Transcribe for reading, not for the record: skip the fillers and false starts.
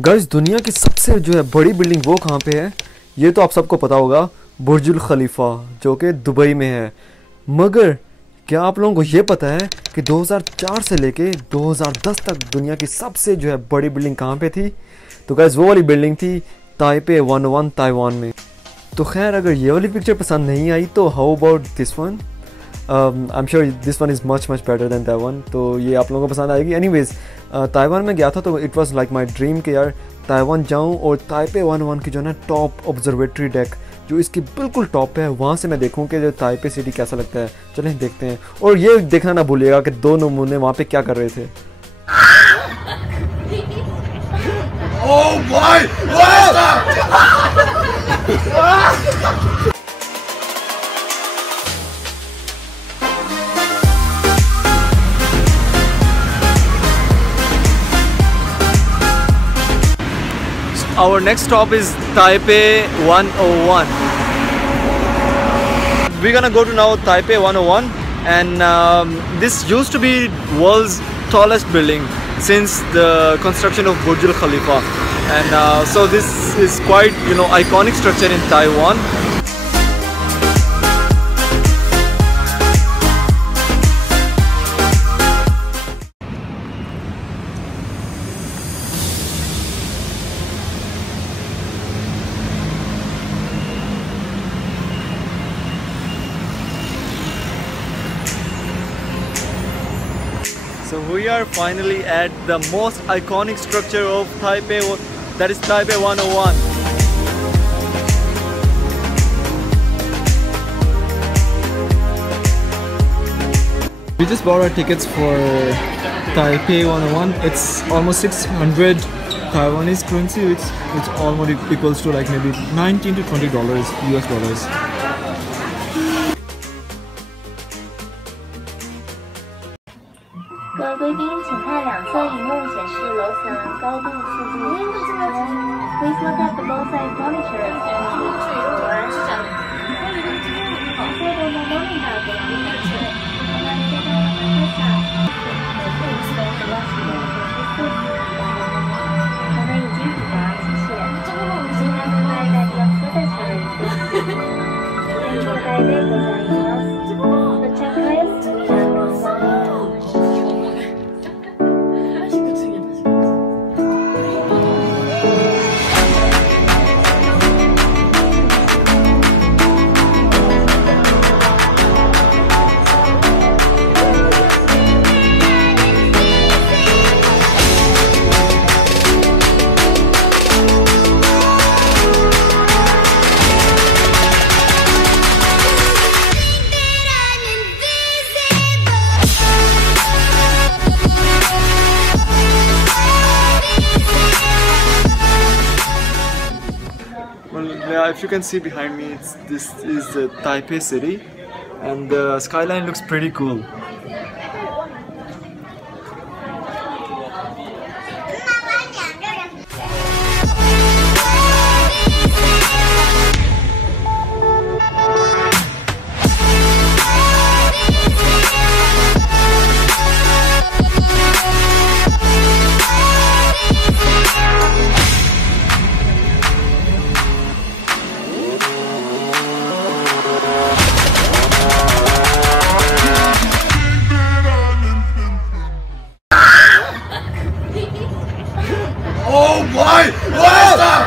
गाइस दुनिया की सबसे जो है बड़ी बिल्डिंग वो कहाँ पे है ये तो आप सबको पता होगा, बुर्जुल खलीफा जो कि दुबई में है। मगर क्या आप लोगों को ये पता है कि 2004 से लेके 2010 तक दुनिया की सबसे जो है बड़ी बिल्डिंग कहाँ पे थी? तो गाइस वो वाली बिल्डिंग थी ताइपे 101 ताइवान में। तो खैर अगर ये वाली पिक्चर पसंद नहीं आई तो how about this one? I am sure this one is much better than Taiwan. तो ये आप लोगों को पसंद आएगी। एनीवेज ताइवान में गया था तो it was like my dream कि यार ताइवान जाऊं और ताइपे 101 की जो है ना टॉप ऑब्जर्वेटरी डेक जो इसकी बिल्कुल टॉप पे है वहाँ से मैं देखूं कि जो ताइपे सिटी कैसा लगता है। चलें देखते हैं। और ये देखना ना भूलिएगा कि दो नमूने वहाँ पे क्या कर रहे थे। Oh my! Our next stop is Taipei 101. We're gonna go to now Taipei 101, and this used to be world's tallest building since the construction of Burj Al Khalifa, and so this is quite iconic structure in Taiwan. So we are finally at the most iconic structure of Taipei, that is Taipei 101. We just bought our tickets for Taipei 101. It's almost 600 Taiwanese currency, which almost equals to like maybe $19 to $20 US dollars. Please look at the both side monitors If you can see behind me, this is the Taipei city, and the skyline looks pretty cool. Oh my! What is that?